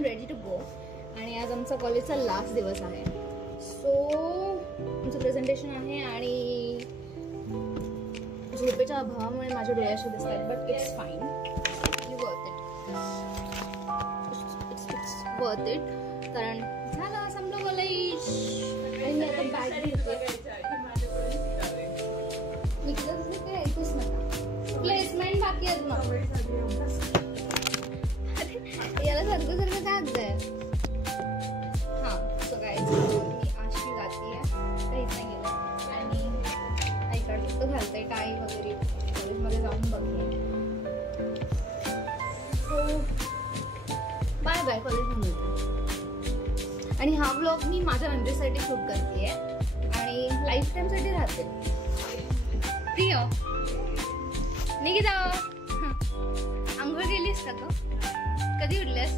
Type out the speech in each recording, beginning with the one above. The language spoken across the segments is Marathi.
Am ready to go. आणि आज आमचा कॉलेजचा लास्ट दिवस आहे. सो आमचं प्रेझेंटेशन आहे आणि झोपेच्या अभावामुळे माझ्या डोळे असे दिसत आहेत. But it's fine, worth it. कारण झालं संपलं कॉलेज. आणि मी आता बॅग घेते. मी तुझं ते ऐकूच नका. प्लेसमेंट बाकी आहे तुम्हाला. याला सारखं काय होतंय. हां सो काय मी आशी जाते आहे. काहीच नाही गेलं. आणि आईकडे फक्त घालते टाई वगैरे. कॉलेजमध्ये जाऊन बघते. सो बाय बाय कॉलेजमध्ये. आणि हा व्लॉग मी माझ्या नंदेसाठी शूट करते आहे आणि लाईफ टाईमसाठी राहते. प्रिय निकिता आंघोळ केलीस का? कधी उठलेस?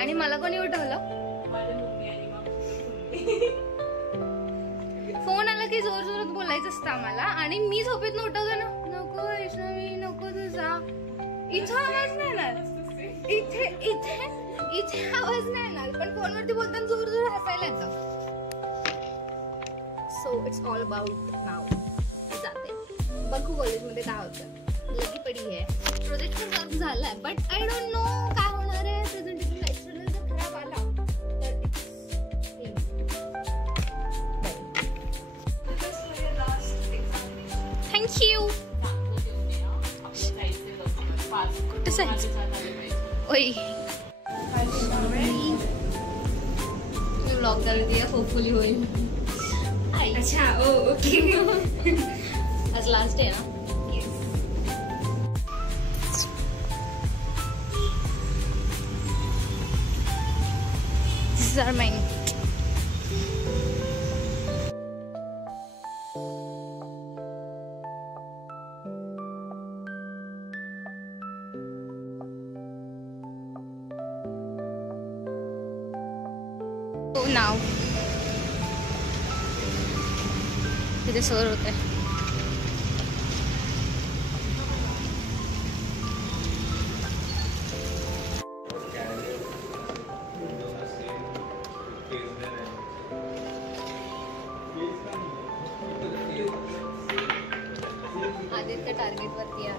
आणि मला कोणी उठवलं? फोन आला की जोर जोरात बोलायचं असतं आम्हाला. आणि मी झोपेत उठवतो ना, नको वैष्णवी नको तू जा. इथं आवाज नाही येणार. इथे इथे इथे आवाज नाही येणार. पण फोनवरती बोलताना जोर जोर हसायला येतं. सो इट्स ऑल अबाउट नाव. जाते बघू कॉलेजमध्ये काय होतं. लगी पडी आहे. प्रोजेक्ट पण वर्क झालाय. बट आय डोंट नो काय होणार आहे. प्रेझेंटेशन लेक्चर जर खराब आला तर थँक्यू. कुठं जायचं? ओय मी व्लॉग करते. होपफुली होईल. अच्छा ओके. आज लास्ट डे ना. This is our main. So now तिथे सर होते. आदित्य टार्गेट वरती आहे.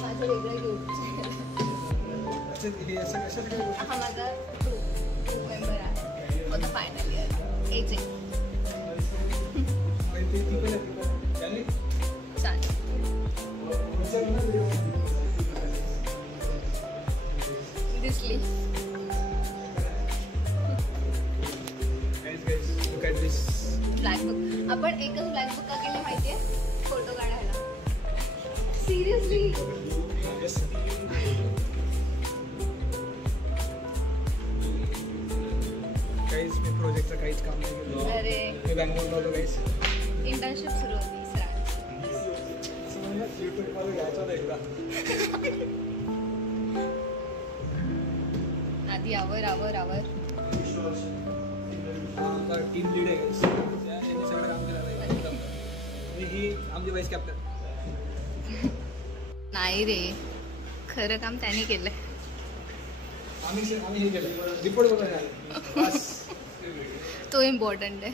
माझं वेगळं ग्रुप. हा माझा ग्रुप मेंबर आहे. For the final year. एज दिसली. Black book. आपण एकच ब्लॅक बुक का केलं माहितीये? फोटो काढायला. सिरियसली. गाइस मी प्रोजेक्टचं काहीच काम नाही केलं. अरे मी बँगलोरला होतो गाइस. इंटर्नशिप सुरू होती. YouTube मध्ये घ्यायचं होतं एकदा. आधी आवर. आमचा टीम लीड आहे गाइस. यांनी सगळं काम केलं आहे. ही आमची वाईस कॅप्टन. नाही रे, खरं काम त्याने केलंय. आम्ही हे केलं. रिपोर्ट बघायला आले. बस तो इम्पॉर्टंट आहे.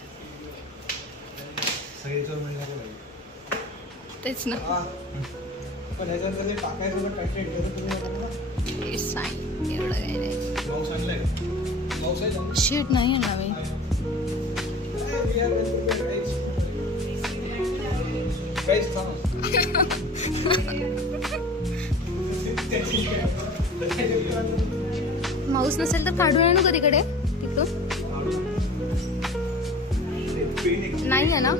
तेच ना. पण ह्याच्यामध्ये टाकायचं कंटेंट तुम्ही सांग. एवढं काही नाही. माऊस आणलंय. माऊस आहे. शीट नाही आहे नवीन. माऊस नसेल तर काढून आणू का तिकडे? तिकडून नाही आहे ना.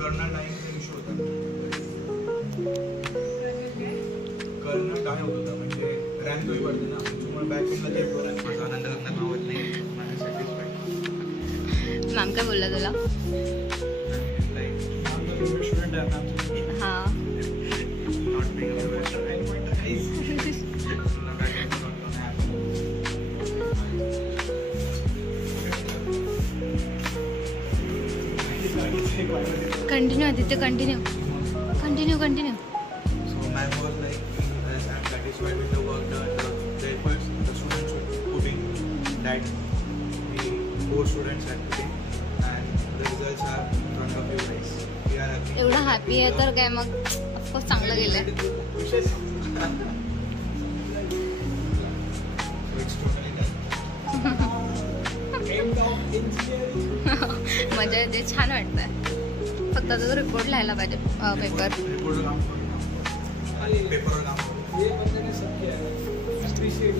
करणार नाही इश्यू होता. करणं काय होत होतं म्हणजे रॅम कमी पडते ना, त्याच्यामुळे बॅक एंडला ते आनंद मॅम काय बोलला तुला? हा continue Aditya, continue. So my was like, I'm satisfied with the work done, the efforts the students put in, that the 4 students had put in, and the results are in front of you guys. We are happy. एवढं हॅपी आहे तर काय मग ऑफकोर्स चांगलं गेलंय. So it's totally done. मजा येते, छान वाटतंय. फक्त आता रिपोर्ट लिहायला पाहिजे पेपर. पेपरवर काम करू. ये बंदे ने सब किया है. Appreciate.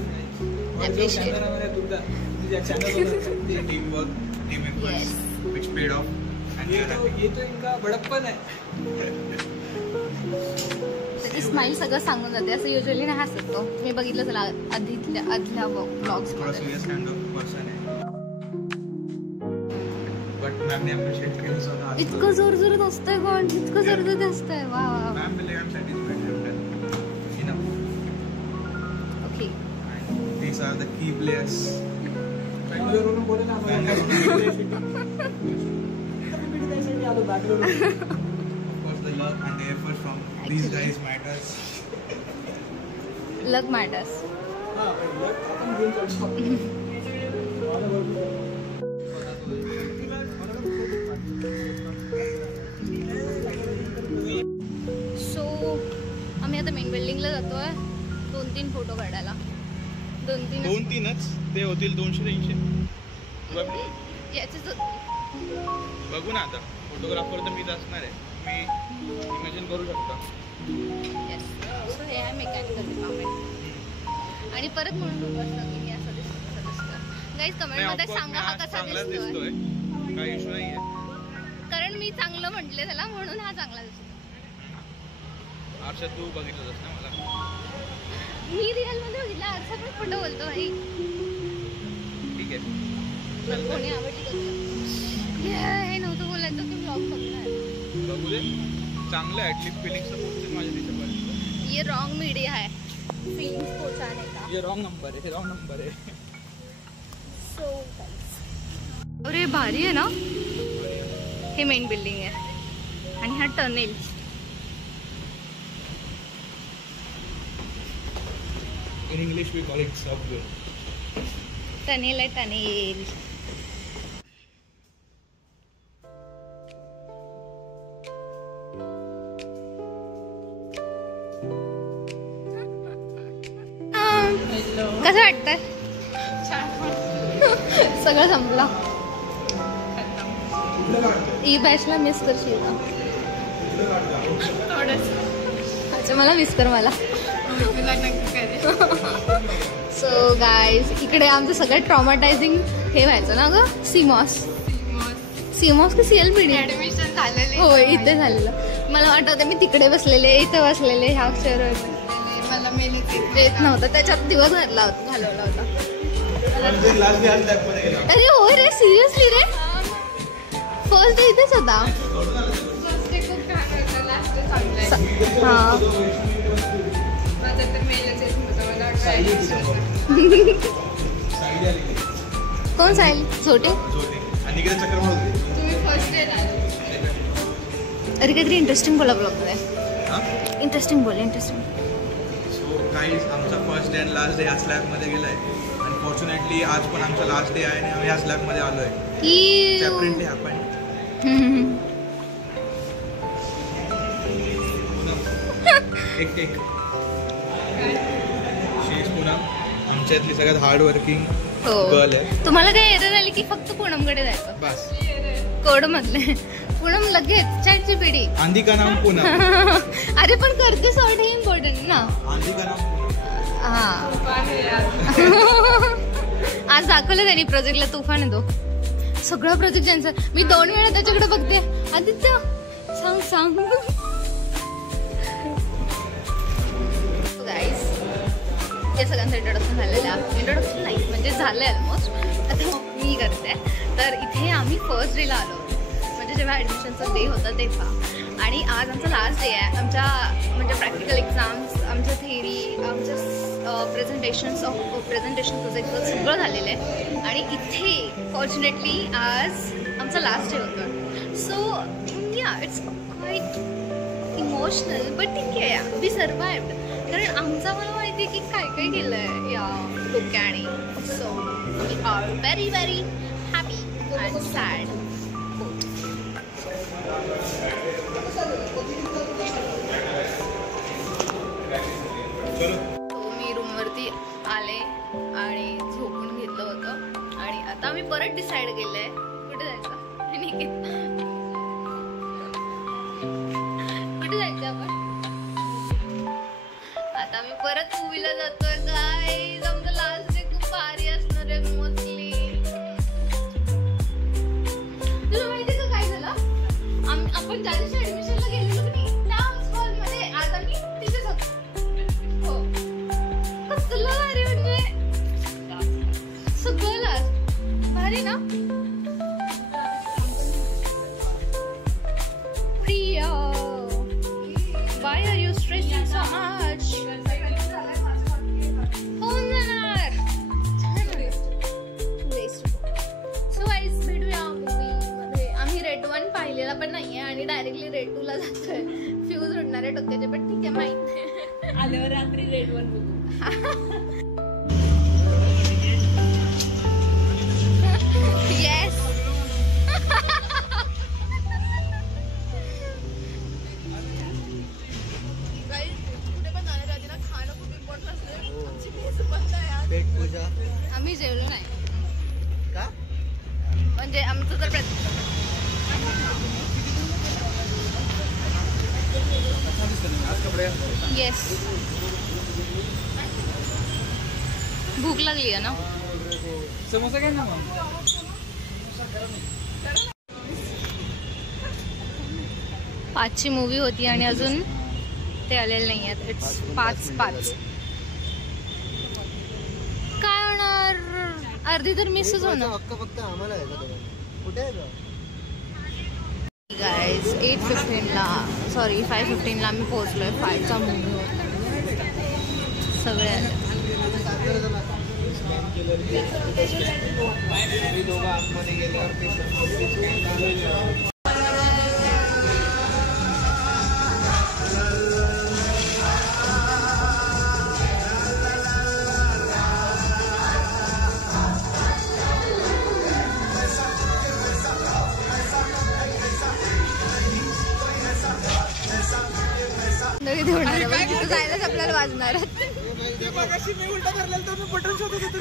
और जो कैमरामैन है तुमदा, तुझे चैनल होता team work, team efforts, which paid off, and we are happy. ये तो इनका बड़प्पन है. त्याची स्माईल सगळं सांगून जाते. असं युजली नाही हसत तो. मी बघितलं त्याला आधल्या ब्लॉग्स थोड़ा serious kind of person है. But ma'am ने appreciate केलं स्वतः. इतकं जोरजोरात असतंय कोण, इतकं जोरजोरात असतंय. वा वा. Ma'am believe I'm satisfied. Enough. Okay. And these are the key players. बँगलोरवरून बोले ना आम्हाला. Of course, the love and the effort from these guys matters. Luck matters. आपण घेऊन जाऊ. सो आम्ही आता मेन बिल्डिंगला जातोय 2-3 फोटो काढायला. 2-3 2-3च ते होतील 200-300. याचेच बघू ना आता. फोटोग्राफर तर मीच असणार आहे. मी इमॅजिन करू शकतो. येस. सो हे आहे मेकॅनिकल डिपार्टमेंट. आणि परत म्हणून लोक असतात की मी असं दिसतो तसं दिसतं. गाईज कमेंटमध्ये सांगा हा कसा दिसतोय. काही इश्यू नाहीये. कारण मी चांगलं म्हटले त्याला म्हणून हा चांगला दिसतो. आरशात तू बघितलंस ना मला. मी रिअल मध्ये बघितला. आरसा पण खोटं बोलतो भाई. ठीक आहे. तर कोणी आवडली का तुला? हे नव्हतं बोलायचं की ब्लॉग बघणार. बघू दे. चांगलं आहे. ॲटलीस्ट फिलिंग्स तर पोहोचतील माझ्या तिच्यापर्यंत. ये रॉन्ग मीडिया है फीलिंग्स पहुंचाने का. ये रॉन्ग नंबर है. सो अरे भारी आहे ना. हे मेन बिल्डिंग आहे आणि हा tunnel. In English we call it subway. Tunnel आहे टनेल. कसं वाटतंय? सगळं संपलं. ई बॅचला मिस करशील का? अच्छा मला मिस कर मला. सो गाईज इकडे आमचं सगळं ट्रॉमाटायझिंग हे व्हायचं ना ग. सीमॉस की CLPD ऍडमिशन झालेले. होय इथे झालेलं. मला वाटतं मी तिकडे बसलेले इथे बसलेले ह्या अक्षर मला मेली येत नव्हतं. त्याच्यात दिवस घालवला होता. अरे हो रे सिरियसली रे. फर्स्ट डे इथेच होता. फर्स्ट डे खूप छान होता. लास्ट डे चांगला आहे. हा माझं तर मेलच येत नव्हतं. मला वाटतं कोण साहिल? छोटे. तुम्ही फर्स्ट डे झाले. अरे काहीतरी इंटरेस्टिंग बोला ब्लॉग मध्ये. इंटरेस्टिंग बोल. सो गाईज आमचा फर्स्ट डे आणि लास्ट डे ह्या स्लॅबमध्ये गेलाय. अनफॉर्च्युनेटली आज पण आमचा लास्ट डे आहे आणि आम्ही ह्या स्लॅबमध्ये आलोय. Separately happen. एक शीज पूनम आमच्यातली सगळ्यात हार्ड वर्किंग गर्ल आहे. तुम्हाला काय एरर आली की फक्त पूनमकडे जायचं. बस कोड मधले पूनम लगेच ChatGPT. आंधी का नाम पूनम. अरे पण करते सॉर्ट हे इम्पॉर्टंट ना. आंधी का नाम पूनम. हा आज दाखवलं त्यांनी प्रोजेक्टला. तुफान आहे तो. सगळं प्रोजेक्ट ज्यांचं. मी 2 वेळा त्याच्याकडे बघते. आदित्य सांग. गाईस हे सगळ्यांचं इंट्रोडक्शन झालेलं आहे. इंट्रोडक्शन नाही म्हणजे झालंय ऑलमोस्ट. मी करते. तर इथे आम्ही फर्स्ट डेला आलो म्हणजे जेव्हा ॲडमिशनचा डे होता तेव्हा. आणि आज आमचा लास्ट डे आहे. आमच्या म्हणजे प्रॅक्टिकल एक्झाम्स, आमच्या थेअरी, आमच्या प्रेझेंटेशन प्रोजेक्ट सगळं झालेलं आहे. आणि इथे फॉर्च्युनेटली आज आमचा लास्ट डे होता. सो या इट्स क्वाईट इमोशनल बट ठीक आहे या वी सर्वाइव्ड. कारण आमचा मला माहिती आहे की काय काय केलं आहे या डोक्याने. So we are very very happy and sad. तो मी रूमवरती आले आणि झोपून घेतलं होतं. आणि आता मी परत डिसाईड केलं आहे कुठे जायचं. कुठे जायचं आपण आता. मी परत मूवीला जातोय. गाईज आमचं लास्ट डे खूप भारी असणार आहे मोस्टली. तुला माहिती का काय झालं. आपण ज्या दिवशी ऍडमिशनला गेलेलो की नाही त्या हॉलमध्ये आज आम्ही तिथेच होतो. हो कसलं भारी म्हणजे सगळं लास्ट भारी ना. Priya why are you stressing so much. होऊन जाणार. सो गाईज भेटूया मूवीमध्ये. आम्ही रेड 1 पाहिलेला पण नाहीये आणि डायरेक्टली रेड 2 ला जातोय. फ्यूज उडणार आहे डोक्याचे पण ठीक आहे माहिती आल्यावर रात्री रेड 1 बघू. येस. आम्ही जेवलो नाही का म्हणजे आमचं तर येस भूक लागली आहे ना. समोसा काय ना मग. 5ची मूवी होती आणि अजून ते आलेले नाही आहेत. इट्स 5 काय होणार. अर्धी तर मिसच होणार. फक्त आम्हाला आहे का कुठे आहे गाईज 8:15ला सॉरी 5:15ला आम्ही पोहोचलोय. 5चा मूवी होता. सगळे आले. जायलाच आपल्याला वाजणार. मी उलटा धरलेला तर मी बटन शोधत होतो.